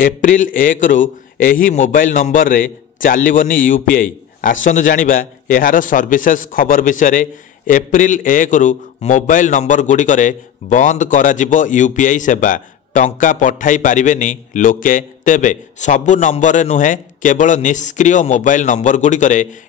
April 1 रु एही mobile number रे चलबनी यूपीआई। आसतु जानिबा यार सर्विसेस खबर विषय। एप्रिल 1 रु मोबाइल नंबर गुड़िक बंद करा जिवो यूपीआई सेवा। टंका पठाई पारिबेनी लोके। तेबे सबु नंबर रे नुहे, केवल निष्क्रिय मोबाइल नंबर गुड़िक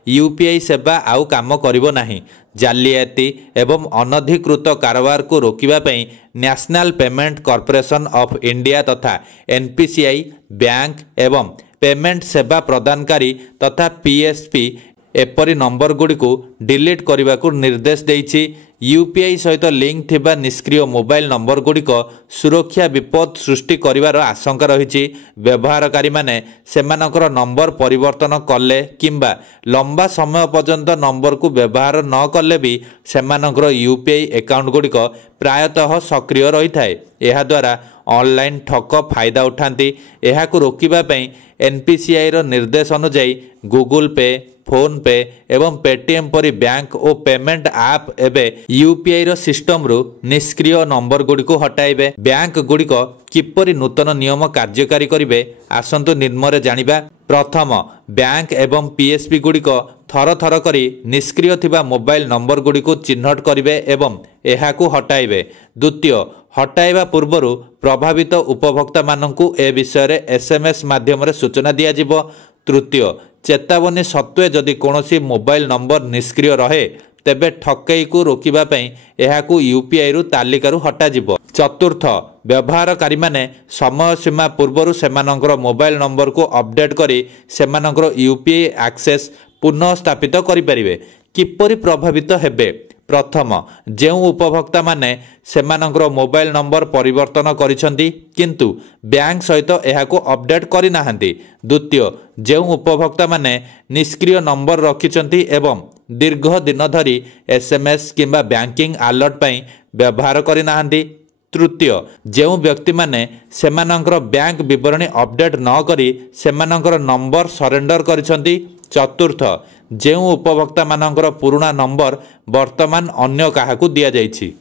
यूपीआई सेवा आउ काम करिवो नाही। जालियाती एवं अनधिकृत कारोबार को रोकिबा पई national payment corporation of India तथा एनपीसीआई बैंक एवं पेमेंट सेवा प्रदानकारी तथा पीएसपी एपरी नंबर गुड़ी को डिलीट करने को निर्देश देइछि। यूपीआई सहित लिंक थिबा निष्क्रिय मोबाइल नंबर गुड़िक सुरक्षा विपद सृष्टि करिवार आशंका रही। व्यवहारकारी माने सेमानकर नंबर परिवर्तन कले किंबा लंबा समय पर्यंत नंबर को व्यवहार न कले भी सेमानकर यूपीआई अकाउंट गुड़िक प्रायतः सक्रिय रही थाए। यह द्वारा ऑनलाइन ठक फायदा उठाती। यह रोकिबा पई एनपीसीआई रो निर्देश अनुसार गूगल पे, फोन पे एवं पेटीएम परी बैंक और पेमेंट आप एबे यूपीआई रो सिस्टम रु निष्क्रिय नंबर गुड़ी को हटाइबे। बैंक गुड़िक किपरि नूतन नियम कार्यकारी करिवे आसंतु निम्न जानिबा। प्रथम, बैंक एवं पीएसपी गुड़िक थर थर करी निष्क्रिय थिबा मोबाइल नंबर गुड़ी को चिन्हट करिवे एवं एहा को हटाइबे। द्वितीय, हटाइबा पूर्वरु प्रभावित उपभोक्ता माननकु ए विषय रे एसएमएस माध्यम रे सूचना दिया जिवो। तृतीय, चेतावनी सत्वे जदि कोनोसी मोबाइल नंबर निष्क्रिय रहे तेबे ठकई को रोकिबा पई एहाकु यूपीआई रु तालिका रु हटा जिवो। चतुर्थ, व्यवहारकारी माने समय सीमा पूर्वरु सेमानकर मोबाइल नंबर को अपडेट करी सेमानकर यूपीआई एक्सेस पुनः स्थापित करि परिबे। किपरि प्रभावित हेबे? प्रथम, जो उपभोक्ता माने सेमानकर मोबाइल नंबर परिवर्तन करिसंती किंतु बैंक सहित एहाको अपडेट करि नाहंती। द्वितीय, जो उपभोक्ता माने निष्क्रिय नंबर रखिसंती एवं दीर्घ दिन धरी एसएमएस किंबा बैंकिंग अलर्ट पई व्यवहार करि नाहंती। तृतीय, जो व्यक्ति माने सेमानकर बैंक विवरणी अपडेट न करी सेमानकर नंबर सरेंडर करिसंती। चतुर्थ, जो उपभोक्ता मानकर पुराना नंबर वर्तमान अन्य काहाकू दिया जाइछि।